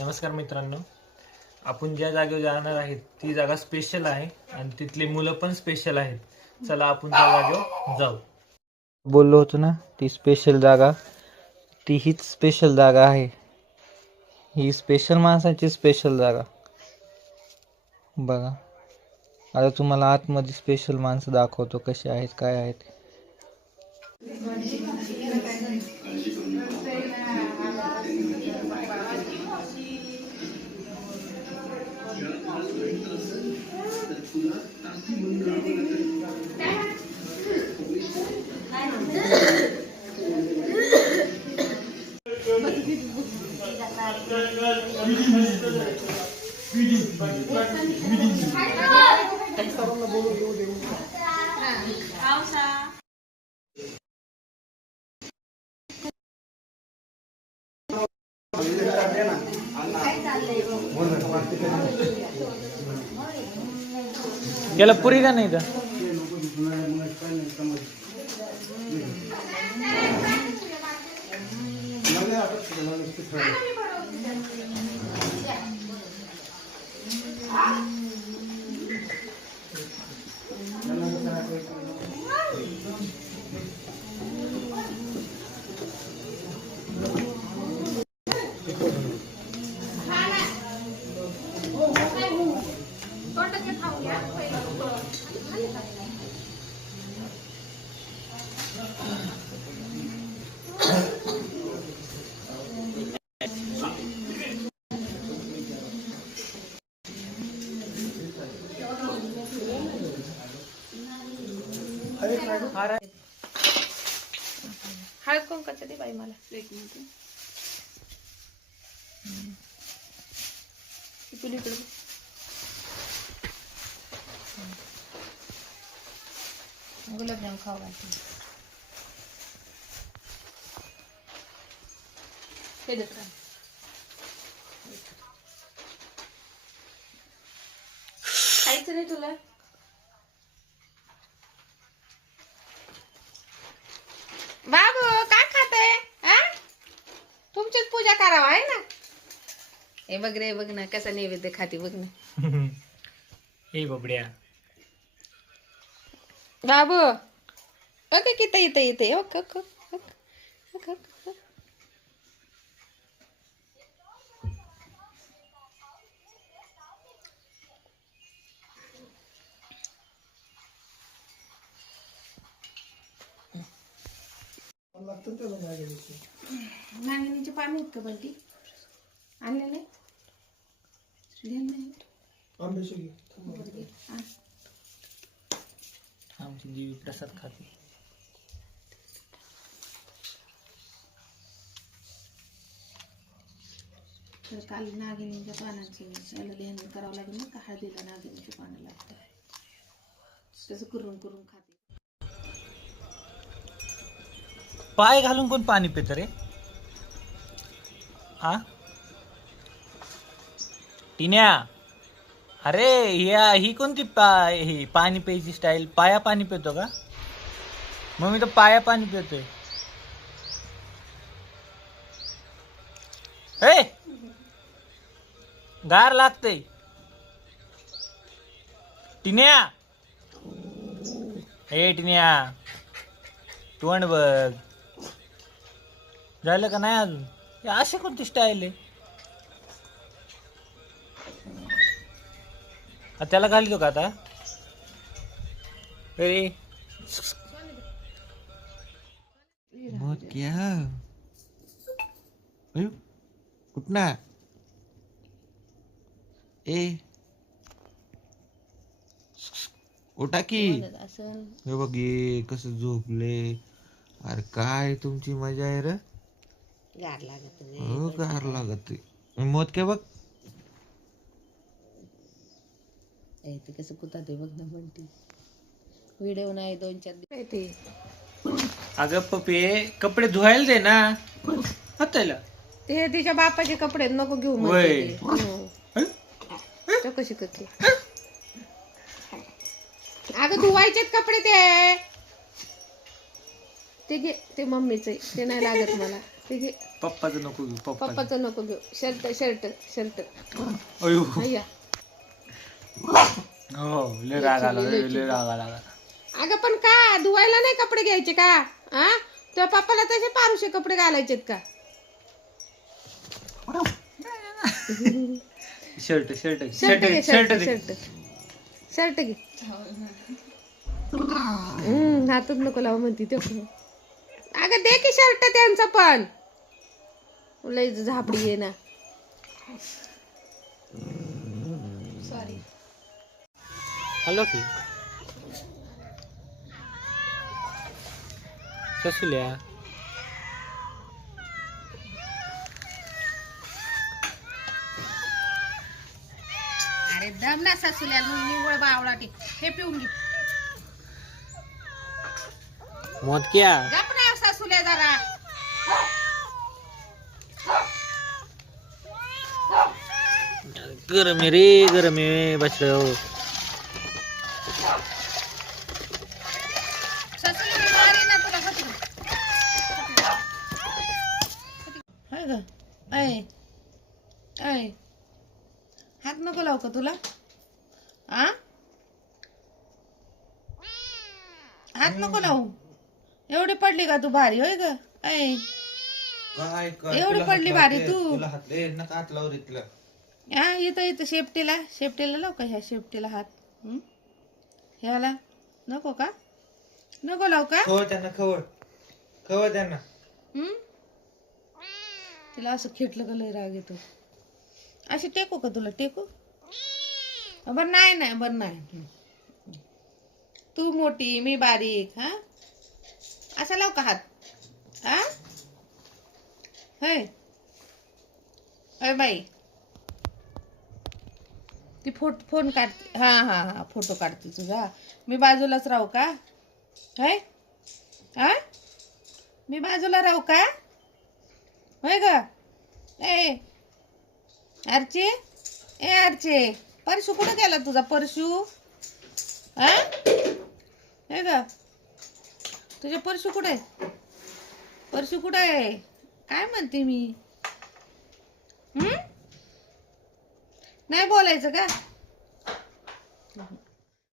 नमस्कार मित्रांनो, आपण ज्या जागेवर जाणार आहेत ती जागा स्पेशल आहे आणि तिथले मुलं पण स्पेशल आहेत. चला आपण त्या जागेवर जाऊ. बोललो होतो ना, ती स्पेशल जागा, ती हीच स्पेशल जागा आहे. ही स्पेशल माणसाची स्पेशल जागा. बघा, आता तुम्हाला आतमध्ये स्पेशल माणसं दाखवतो कशी आहेत, काय आहेत. याला पुरी का नाही तर हळद कुंकाचं दे बाई मला. एक मिनिट. इकडे गुलाबजाम खाऊ घालते. हे देत का खायचं नाही तुला? बाबू काय खाते? तुमचीच पूजा करावं आहे ना. हे बघ रे, बघ ना कसा नैवेद्य खाते, बघ ना. हे बबड्या बाबू ओके किती इथे इथे नागिनीची पाणी आहेत का बंटी? आणलेले आमची देवी प्रसाद खाते. तर काल नागिनीच्या पानांचं याला ध्यान करावं लागेल ना, का हळदीला नागिनीची पानं लागतात. तसं करून करून खाते. पाय घालून कोण पाणी पित रे? हा टिन्या, अरे ही कोणती ही पाणी प्यायची स्टाईल? पाया पाणी पितो का? मग मी तर पाया पाणी पितोय. ए गार लागते. टिन्या, ए टिन्या, तोंड बघ. झालं का नाही अजून? अशी कोणती स्टाईल आहे? त्याला घालतो का आता? अरे मत क्या कुठना ए उठा की. हे बघ ये कसं झोपले. अरे काय तुमची मजा आहे रे. गार लागत हो गार लागत. मत काय बघ ते कसं कुठं ते बघ ना म्हणते. व्हिडिओ नाही 2-4 दिवस ते. अगं पप्पे कपडे धुवायला दे ना. हाताला ते तिच्या बापाचे कपडे नको घेऊ वय. तो कशी करते. अगं धुवायचेच कपडे ते घे. ते मम्मीचे ते नाही लागत मला. ते घे. पप्पाचं नको घेऊ पप्पा. पप्पाचं नको घेऊ. Shirt shirt shirt. अयो अय्या. हो लय राग आला लय राग आला. अगं पण का धुवायला नाही कपडे घ्यायचे का? हा तुझ्या पप्पाला तसे पारुशे कपडे घालायचेत का? शर्ट शर्ट शर्ट घे shirt shirt shirt shirt shirt घे. हातच नको लावू म्हणती ते. अगं दे की शर्ट त्यांचा पण. लय झापडी आहे ना. सॉरी. हॅलो की ससुल्या. अरे दम ना सासूल्या निवळ बावळाटी. हे पिऊन घे. मत क्या गप ना सासूल्या जरा. गरम आहे रे गरम आहे बसलो. सासूला मारी ना तुला फटकून. हाय ग ऐ ऐ हात नको लावू का तुला? आ हात नको लावू. एवढी पडली का तू भारी होय ग? ऐ एवढी पडली भारी तू. हा इथं इथं शेपटीला शेपटीला लाव का? ह्या शेपटीला हात. ह्याला नको का? नको लाव का? त्यांना खवळ खवळ त्यांना. तिला असं खेटलं का लय राग येतो. अशी टेकू का तुला? टेकू बर नाही नाही बर नाही. तू मोठी मी बारीक. हा असा लाव का हात? हा होय अय बाई ती फोन काढते. हा हा हा फोटो काढते तुझा. मी बाजूलाच राहू का? होय हा मी बाजूला राहू का? होय ग ए आरची. ए आरची परशू कुठं गेला तुझा परशू? हा हे ग तुझे परशू कुठे? परशू कुठे आहे? काय म्हणते मी? नाही बोलायचं का?